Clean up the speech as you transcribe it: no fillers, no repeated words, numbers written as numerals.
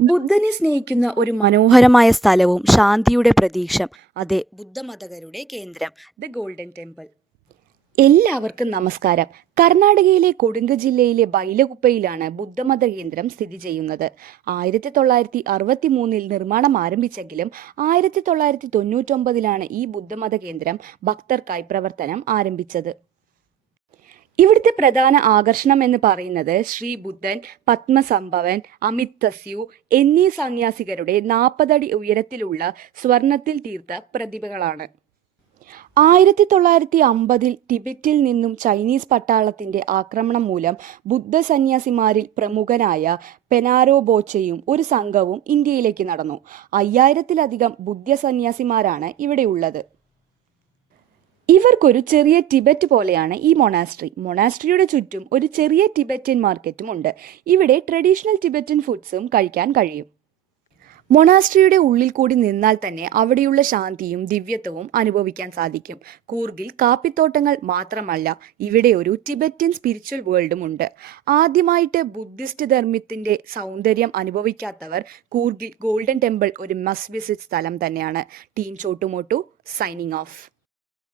ബുദ്ധനെ സ്നേഹിക്കുന്ന ഒരു മനോഹരമായ സ്ഥലവും ശാന്തിയുടെ പ്രതീകം. അതെ, ബുദ്ധമതകരുടെ കേന്ദ്രം ദ ഗോൾഡൻ ടെമ്പിൾ. എല്ലാവർക്കും നമസ്കാരം. കർണാടകയിലെ കൊടുങ്ക് ജില്ലയിലെ ബൈലകുപ്പയിലാണ് ബുദ്ധമത കേന്ദ്രം സ്ഥിതി ചെയ്യുന്നത്. 1963 നിർമ്മാണം ആരംഭിച്ചെങ്കിലും 1999 ഈ ബുദ്ധമത കേന്ദ്രം ഭക്തർക്കായി പ്രവർത്തനം ആരംഭിച്ചത്. ഇവിടുത്തെ പ്രധാന ആകർഷണം എന്ന് പറയുന്നത് ശ്രീ ബുദ്ധൻ, പത്മസംഭവൻ, അമിത്തസ്യു എന്നീ സന്യാസികരുടെ 40 അടി ഉയരത്തിലുള്ള സ്വർണത്തിൽ തീർത്ത പ്രതിമകളാണ്. 1950 ടിബറ്റിൽ നിന്നും ചൈനീസ് പട്ടാളത്തിന്റെ ആക്രമണം മൂലം ബുദ്ധ സന്യാസിമാരിൽ പ്രമുഖനായ പെനാരോ ബോച്ചയും ഒരു സംഘവും ഇന്ത്യയിലേക്ക് നടന്നു. 5000-ലധികം ബുദ്ധ സന്യാസിമാരാണ് ഇവിടെയുള്ളത്. ഇവർക്കൊരു ചെറിയ ടിബറ്റ് പോലെയാണ് ഈ മൊണാസ്ട്രിയുടെ ചുറ്റും ഒരു ചെറിയ ടിബറ്റൻ മാർക്കറ്റും ഉണ്ട്. ഇവിടെ ട്രഡീഷണൽ ടിബറ്റൻ ഫുഡ്സും കഴിക്കാൻ കഴിയും. മൊണാസ്ട്രിയുടെ ഉള്ളിൽ കൂടി നിന്നാൽ തന്നെ അവിടെയുള്ള ശാന്തിയും ദിവ്യത്വവും അനുഭവിക്കാൻ സാധിക്കും. കൂർഗിൽ കാപ്പിത്തോട്ടങ്ങൾ മാത്രമല്ല, ഇവിടെ ഒരു ടിബറ്റൻ സ്പിരിച്വൽ വേൾഡും ഉണ്ട്. ആദ്യമായിട്ട് ബുദ്ധിസ്റ്റ് ധർമ്മത്തിന്റെ സൗന്ദര്യം അനുഭവിക്കാത്തവർ കൂർഗിൽ ഗോൾഡൻ ടെമ്പിൾ ഒരു മസ്റ്റ് വിസിറ്റ് സ്ഥലം തന്നെയാണ്. Team Chottumottu signing of.